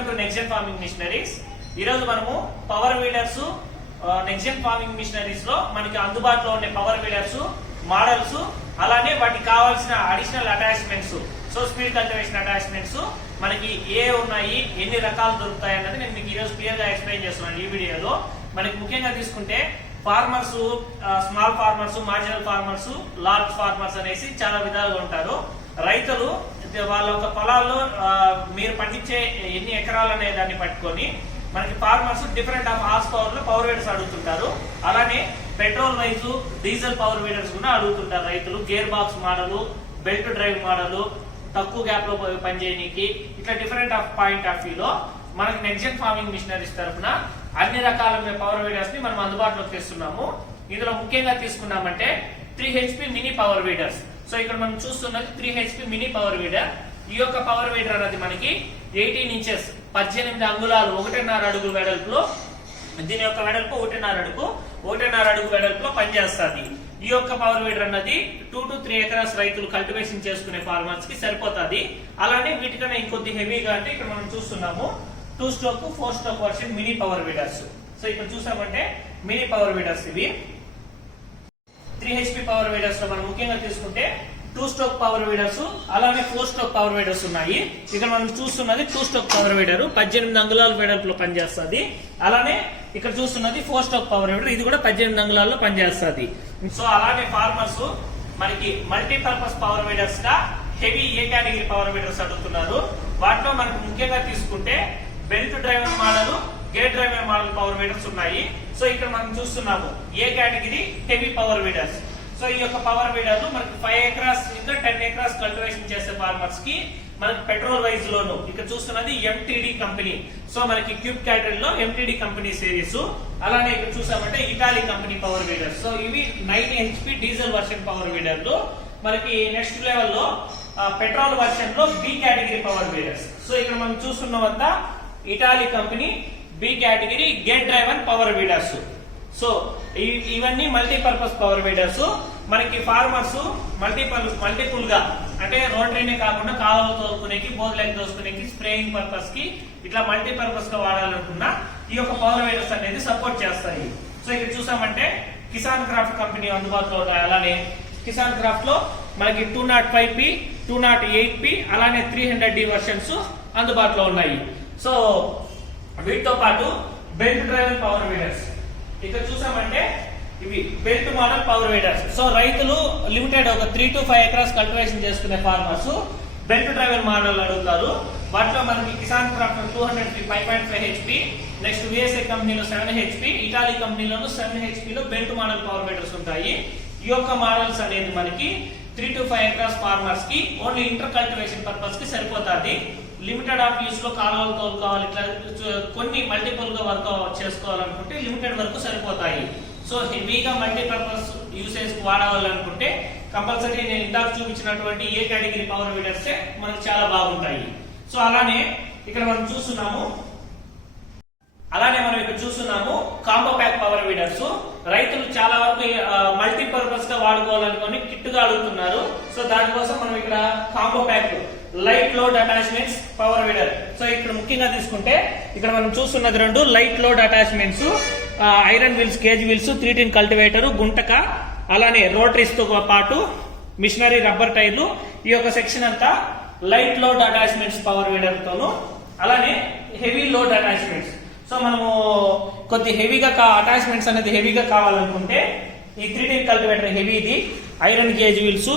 Welcome to next gen farming machineries. ఈ రోజు మనము power weeders next gen farming machineries లో మనకి అందుబాటులో ఉండే పవర్ వీడర్స్ మోడల్స్, అలానే వాటికి కావాల్సిన additional attachments, so speed cultivation attachments మనకి ఏ ఉన్నాయి, ఎన్ని రకాలు దొరుకుతాయి అన్నది నేను మీకు ఈ రోజు క్లియర్ గా ఎక్స్ప్లెయిన్ చేస్తున్నాను ఈ వీడియోలో. మనకి ముఖ్యంగా తీసుకుంటే farmers, small farmers, marginal farmers, large farmers అనేసి చాలా విధాలుగా ఉంటారు. రైతులు వాళ్ళ యొక్క పొలాల్లో మీరు పండించే ఎన్ని ఎకరాలు అనే దాన్ని పట్టుకొని మనకి farmers different of horse power లో పవర్ వీడర్స్ అడుగుతుంటారు. అలానే petrol wise diesel power weeders కూడా అడుగుతుంటారు రైతులు. Gear box model, belt drive model, తక్కువ గ్యాప్ లో పనిచేయడానికి, ఇట్లా different of point of view లో మనకి నెక్స్ట్ జెన్ ఫార్మింగ్ మిషనరీస్ తరఫున అన్ని రకాల పవర్ వీడర్స్ ని మనం అందుబాటులోకి తెస్తున్నాము. ఇందులో ముఖ్యంగా తీసుకున్నామంటే 3 HP mini power weeders. So ఇక్కడ మనం చూస్తున్నది 3 HP మినీ పవర్ వీడర్. ఈ యొక్క పవర్ వీడర్ అనేది మనకి 18 ఇంచెస్ 18 అంగుళాలు 1.5 అడుగుల వెడల్పులో, దీని యొక్క వెడల్పు 1.5 అడుగు వెడల్పులో పనిచేస్తుంది. ఈ యొక్క పవర్ వీడర్ అన్నది 2 to 3 ఎకరాస్ రైతులు కల్టివేషన్ చేసుకునే ఫార్మర్స్ కి సరిపోతుంది. అలానే వీటికన్నా ఇంకొద్ది హెవీగా అంటే ఇక్కడ మనం చూస్తున్నాము 2 stroke 4 stroke version mini power weeders. So ఇక్కడ చూసామంటే మినీ పవర్ వీడర్స్ ఇవి. 3 HP పవర్ వీడర్స్ లో మనం ముఖ్యంగా తీసుకుంటే 2 స్ట్రోక్ పవర్ వీడర్స్, అలానే 4 స్ట్రోక్ పవర్ వీడర్స్ ఉన్నాయి. ఇక్కడ మనం చూస్తున్నది 2 స్ట్రోక్ పవర్ వీడర్ 18 అంగుళాల వెడల్పులో పనిచేస్తుంది. అలానే ఇక్కడ చూస్తున్నది 4 స్ట్రోక్ పవర్ వీడర్, ఇది కూడా 18 అంగుళాల్లో పనిచేస్తుంది. సో అలానే ఫార్మర్స్ మనకి మల్టీపర్పస్ పవర్ వీడర్స్ గా heavy A category power weeders అడుగుతున్నారు. వాటిలో మనకు ముఖ్యంగా తీసుకుంటే belt driver model, gear driver model power weeders ఉన్నాయి. సో ఇక్కడ మనం చూస్తున్నాము A category heavy power weeders. So ఈ యొక్క పవర్ వీడర్లు మనకి 5 ఎకరాస్ ఇంకా 10 ఎకరాస్ కల్టివేషన్ చేసే ఫార్మర్స్ కి మనకి పెట్రోల్ వైజ్ లోను ఇక్కడ చూస్తున్నది MTD కంపెనీ. సో మనకి క్యూబ్ కేటగిరీ లో MTD కంపెనీ సిరీస్. అలానే ఇక్కడ చూసామంటే Italy company power weeders. So ఇవి 9 HP డీజిల్ వర్షన్ పవర్ వీడర్లు. మనకి నెక్స్ట్ లెవెల్ లో పెట్రోల్ వర్షన్ లో B category power weeders. So ఇక్కడ మనం చూస్తున్నవంతా Italy company B category gate driver power weeders. So ఇవన్నీ మల్టీపర్పస్ పవర్ వీడర్స్. మనకి ఫార్మర్స్ మల్టిపుల్ గా అంటే రోటరీనే కాకుండా కాలువలు తోలుకునేకి, బోర్లెక్ దోసుకునేకి, స్ప్రేయింగ్ పర్పస్ కి ఇట్లా మల్టీపర్పస్ గా వాడాలనుకున్నా ఈ యొక్క పవర్ వీడర్స్ అనేది సపోర్ట్ చేస్తాయి. సో ఇక్కడ చూసామంటే కిసాన్ క్రాఫ్ట్ కంపెనీ అందుబాటులో ఉంటాయి. అలానే కిసాన్ క్రాఫ్ట్ లో మనకి 205P, 208P, అలానే 300D వర్షన్స్ అందుబాటులో ఉన్నాయి. సో వీటితో పాటు బెల్ట్ డ్రైవర్ పవర్ వీడర్స్ ఇక్కడ చూసామంటే ఇవి belt model power weeders. So రైతులు లిమిటెడ్ ఒక 3 to 5 ఎకరాస్ కల్టివేషన్ చేసుకునే ఫార్మర్స్ బెల్ట్ డ్రైవర్ మోడల్ అడుగుతారు. వాటిలో మనకి Kisan craft 200 5.5 HP, next VSA కంపెనీలో 7 HP, ఇటాలీ కంపెనీలోను 7 HP లో బెల్ట్ మోడల్ పవర్ వీడర్స్ ఉంటాయి. ఈ యొక్క మోడల్స్ అనేది మనకి 3 to 5 ఎకరాస్ ఫార్మర్స్ కి ఓన్లీ ఇంటర్ కల్టివేషన్ పర్పస్ కి సరిపోతుంది. లిమిటెడ్ ఆఫ్ యూస్ లో కాలువలు తోలుకోవాలి, ఇట్లా కొన్ని మల్టిపుల్ గా వర్క్ చేసుకోవాలనుకుంటే లిమిటెడ్ వరకు సరిపోతాయి. సో హెవీగా మల్టీపర్పస్ యూసేజ్ వాడాలనుకుంటే కంపల్సరీ నేను ఇందాక చూపించినటువంటి ఏ కేటగిరీ పవర్ వీడర్స్ మనకు చాలా బాగుంటాయి. సో అలానే ఇక్కడ మనం చూస్తున్నాము కాంబో ప్యాక్ పవర్ వీడర్స్. రైతులు చాలా వరకు మల్టీపర్పస్ గా వాడుకోవాలనుకొని కిట్ గా అడుగుతున్నారు. సో దానికోసం మనం ఇక్కడ combo pack light load attachments power weeder. So ఇక్కడ ముఖ్యంగా తీసుకుంటే ఇక్కడ మనం చూస్తున్నది 2 light load attachments, iron wheels, cage wheels, 310 cultivator, గుంటక, అలానే రోటరీస్ తో పాటు మిషనరీ రబ్బర్ టైర్లు. ఈ యొక్క సెక్షన్ అంతా light load attachments power weeder తోను. అలానే హెవీ లోడ్ అటాచ్మెంట్స్. సో మనము కొద్ది హెవీగా అటాచ్మెంట్స్ అనేది హెవీగా కావాలనుకుంటే ఈ 310 కల్టివేటర్ హెవీది, ఐరన్ గేజ్ వీల్స్,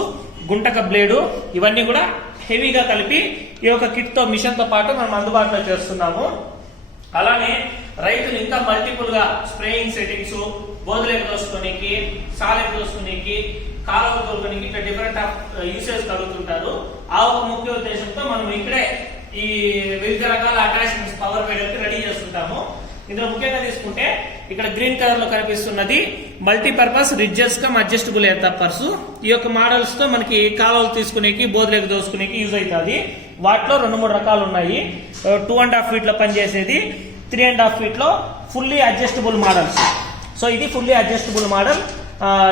గుంటక బ్లేడు, ఇవన్నీ కూడా హెవీగా కలిపి ఈ యొక్క కిట్ తో మిషన్ తో పాటు మనం అందుబాటులో చేస్తున్నాము. అలానే రైతులు ఇంకా మల్టిపుల్ గా స్ప్రేయింగ్ సెట్టింగ్స్, బోధలేక దోసుకునేకి, సాలెక దోసుకునేకి, కాలువ తోలుకునేకి ఇట్లా డిఫరెంట్ ఆఫ్ యూసేజ్ కలుగుతుంటారు. ఆ ఒక ముఖ్య ఉద్దేశంతో మనం ఇక్కడే ఈ వివిధ రకాల అటాచ్మెంట్స్ పవర్ వీడర్ కి రెడీ చేస్తుంటాము. ఇందులో ముఖ్యంగా తీసుకుంటే ఇక్కడ గ్రీన్ కలర్ లో కనిపిస్తున్నది multipurpose ridges cum adjustable air తప్పర్స్. ఈ యొక్క మోడల్స్ తో మనకి కాలువలు తీసుకునేకి, బోధలేక దోసుకునేకి యూజ్ అవుతుంది. వాటిలో 2-3 రకాలు ఉన్నాయి. 2.5 feet లో పనిచేసేది, 3.5 feet లో ఫుల్లీ అడ్జస్టబుల్ మోడల్స్. సో ఇది ఫుల్లీ అడ్జస్టబుల్ మోడల్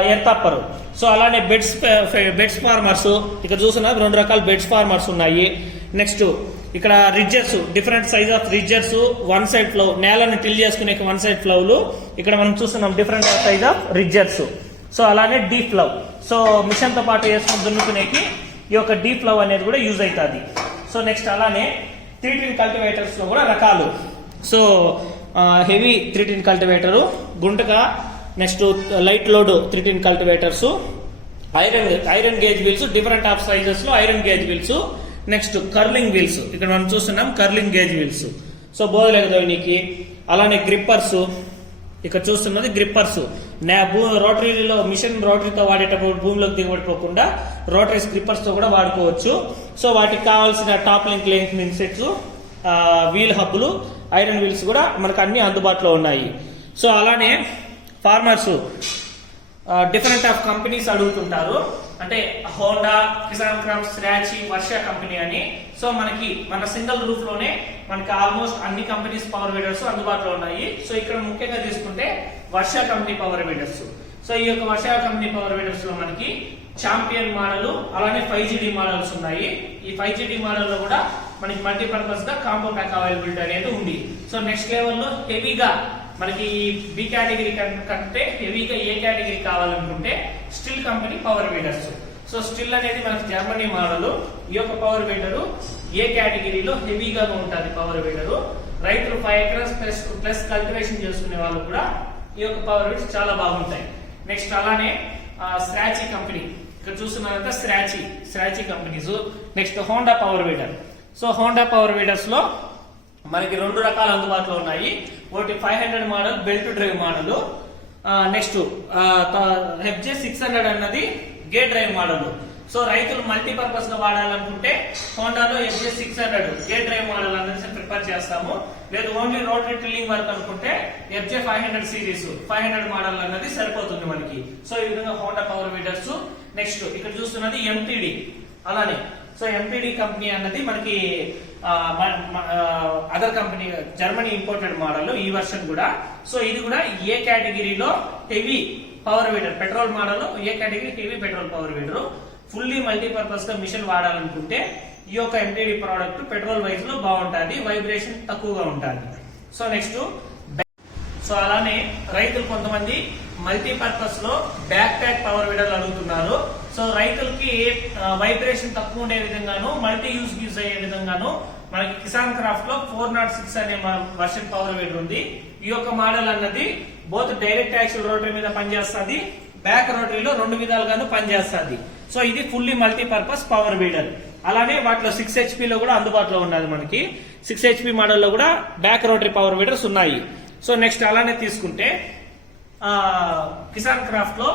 ఎయిర్ తప్పరు. సో అలానే బెడ్స్ ఫార్మర్స్ ఇక్కడ చూస్తున్నా 2 రకాల బెడ్స్ ఫార్మర్స్ ఉన్నాయి. నెక్స్ట్ ఇక్కడ ridgers, different size of ridgers, one side plough, నేలను టిల్ చేసుకునే వన్ సైడ్ ఫ్లౌలు ఇక్కడ మనం చూస్తున్నాం, different size of ridgers. So అలానే డీప్ ఫ్లౌ, సో మిషన్ తో పాటు వేసుకుని దున్నుకునేకి ఈ యొక్క డీప్ ఫ్లౌ అనేది కూడా యూజ్ అవుతుంది. సో నెక్స్ట్ అలానే 3-tin కల్టివేటర్స్ లో కూడా రకాలు. సో హెవీ 3-tin కల్టివేటరు, గుంటక, next light load 3-tin cultivators, iron gauge wheels, different of sizes లో iron gauge wheels, next curling wheels, ఇక్కడ మనం చూస్తున్నాం కర్లింగ్ గేజ్ వీల్స్. సో బోధలేకదోనికి, అలానే గ్రిప్పర్స్, ఇక్కడ చూస్తున్నది గ్రిప్పర్స్. రోటరీలో మిషన్ రోటరీతో వాడేటప్పుడు భూమిలోకి దిగబడిపోకుండా రోటరీస్ గ్రిప్పర్స్ తో కూడా వాడుకోవచ్చు. సో వాటికి కావాల్సిన top link length sets, wheel హబ్బులు, ఐరన్ వీల్స్ కూడా మనకు అన్ని అందుబాటులో ఉన్నాయి. సో అలానే ఫార్మర్స్ డిఫరెంట్ ఆఫ్ కంపెనీస్ అడుగుతుంటారు, అంటే హోండా, కిసాన్ క్రాఫ్ట్, స్రాచి, వర్ష కంపెనీ అని. సో మనకి మన సింగిల్ రూఫ్ లోనే మనకి ఆల్మోస్ట్ అన్ని కంపెనీస్ పవర్ వీడర్స్ అందుబాటులో ఉన్నాయి. సో ఇక్కడ ముఖ్యంగా తీసుకుంటే వర్ష కంపెనీ పవర్ వీడర్స్. సో ఈ యొక్క వర్ష కంపెనీ పవర్ వీడర్స్ లో మనకి ఛాంపియన్ మోడల్, అలానే 5GD మోడల్స్ ఉన్నాయి. ఈ 5GD మోడల్ లో కూడా మనకి మల్టీపర్పస్ గా కాంబో ప్యాక్ అవైలబిలిటీ అనేది ఉంది. సో నెక్స్ట్ లెవెల్ లో హెవీగా మనకి బి కేటగిరీ కంటే హెవీగా ఏ కేటగిరీ కావాలనుకుంటే still company power weeders. So still అనేది మనకి జర్మనీ మోడల్. ఈ యొక్క పవర్ వీడరు ఏ కేటగిరీలో హెవీగా ఉంటుంది పవర్ వీడరు. రైతులు 5 acres ప్లస్ కల్టివేషన్ చేసుకునే వాళ్ళు కూడా ఈ యొక్క పవర్ వీడర్స్ చాలా బాగుంటాయి. నెక్స్ట్ అలానే స్రాచి కంపెనీ, ఇక్కడ చూస్తున్నారంటే Srachi companies. Next Honda power weeder. So Honda power weeders లో మనకి 2 రకాలు అందుబాటులో ఉన్నాయి. ఒకటి 500 model belt drive model, next FJ 600 అన్నది గేట్ డ్రైవ్ మోడల్. సో రైతులు మల్టీపర్పస్ గా వాడాలనుకుంటే హోండాలో FJ 600 గేట్ డ్రైవ్ మోడల్ అనేది ప్రిఫర్ చేస్తాము. లేదు ఓన్లీ రోటరీ టిల్లింగ్ వర్క్ అనుకుంటే FJ 500 సిరీస్ 500 మోడల్ అన్నది సరిపోతుంది మనకి. సో ఈ విధంగా హోండా పవర్ వీడర్స్. నెక్స్ట్ ఇక్కడ చూస్తున్నది MTD. అలానే సో MTD కంపెనీ అన్నది మనకి other company Germany imported model, ఈ వర్షన్ కూడా. సో ఇది కూడా ఏ కేటగిరీలో heavy power weeder, petrol model, A category heavy petrol power weeder. Fully multipurpose గా మిషన్ వాడాలనుకుంటే ఈ యొక్క MTD ప్రోడక్ట్ పెట్రోల్ వైజ్ లో బాగుంటుంది, వైబ్రేషన్ తక్కువగా ఉంటుంది. సో నెక్స్ట్ సో అలానే రైతులు కొంతమంది మల్టీపర్పస్ లో బ్యాక్ ప్యాక్ పవర్ వీడర్లు అడుగుతున్నారు. సో రైతులకి వైబ్రేషన్ తక్కువ ఉండే విధంగాను, మల్టీ యూజ్ అయ్యే విధంగాను మనకి కిసాన్ క్రాఫ్ట్ లో 406 అనే వర్షన్ పవర్ వీడర్ ఉంది. ఈ యొక్క మోడల్ అన్నది బోత్ డైరెక్ట్ యాక్సిల్ రోటరీ మీద పనిచేస్తుంది, బ్యాక్ రోటరీలో 2 విధాలుగాను పనిచేస్తుంది. సో ఇది ఫుల్లీ మల్టీపర్పస్ పవర్ వీడర్. అలానే వాటిలో 6 HP లో కూడా అందుబాటులో ఉన్నది మనకి. 6 HP మోడల్ లో కూడా బ్యాక్ రోటరీ పవర్ వీడర్స్ ఉన్నాయి. సో నెక్స్ట్ అలానే తీసుకుంటే కిసాన్ క్రాఫ్ట్ లో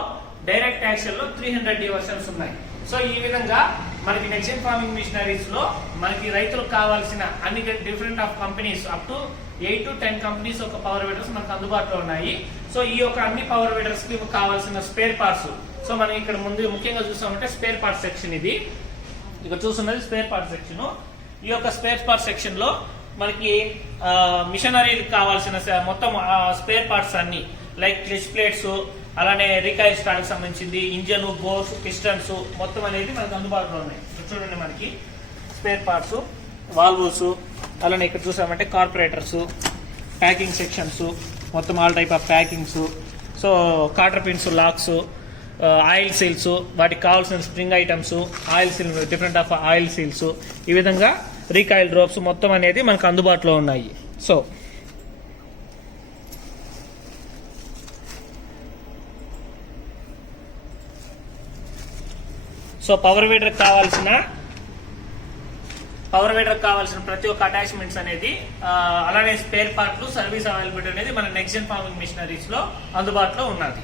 డైరెక్ట్ యాక్షన్ లో 300D వర్షన్స్ ఉన్నాయి. సో ఈ విధంగా మనకి నెక్స్ట్ ఫార్మింగ్ మిషనరీస్ లో మనకి రైతులకు కావాల్సిన అన్ని different of companies up to 8 to 10 companies ఒక పవర్ వీడర్స్ మనకు అందుబాటులో ఉన్నాయి. సో ఈ యొక్క అన్ని పవర్ వీడర్స్ కి కావాల్సిన స్పేర్ పార్ట్స్. సో మనం ఇక్కడ ముందు ముఖ్యంగా చూసామంటే స్పేర్ పార్ట్ సెక్షన్. ఇది ఇక్కడ చూస్తున్నది స్పేర్ పార్ట్ సెక్షన్. ఈ యొక్క స్పేర్ పార్ట్ సెక్షన్ లో మనకి మిషనరీకి కావాల్సిన మొత్తం స్పేర్ పార్ట్స్ అన్ని లైక్ క్లిచ్ ప్లేట్స్, అలానే రికాయిల్ స్టాండ్ సంబంధించింది, ఇంజన్, బోర్స్, పిస్టన్స్ మొత్తం అనేది మనకు అందుబాటులో ఉన్నాయి. చూడండి మనకి స్పేర్ పార్ట్స్, వాల్వ్స్, అలానే ఇక్కడ చూసామంటే కార్పొరేటర్స్, ప్యాకింగ్ సెక్షన్స్, మొత్తం all type of packings. So cotter pins, locks, oil seals, వాటికి కావాల్సిన spring items, oil seal, different of oil seals, ఈ విధంగా రీకాయిల్ డ్రాప్స్ మొత్తం అనేది మనకు అందుబాటులో ఉన్నాయి. సో పవర్ వీడర్ కావాల్సిన ప్రతి ఒక్క అటాచ్మెంట్స్ అనేది అలానే స్పేర్ పార్ట్లు, సర్వీస్ అవైలబిలిటీ అనేది మన నెక్స్ట్ జెన్ ఫార్మింగ్ మిషనరీస్ లో అందుబాటులో ఉన్నది.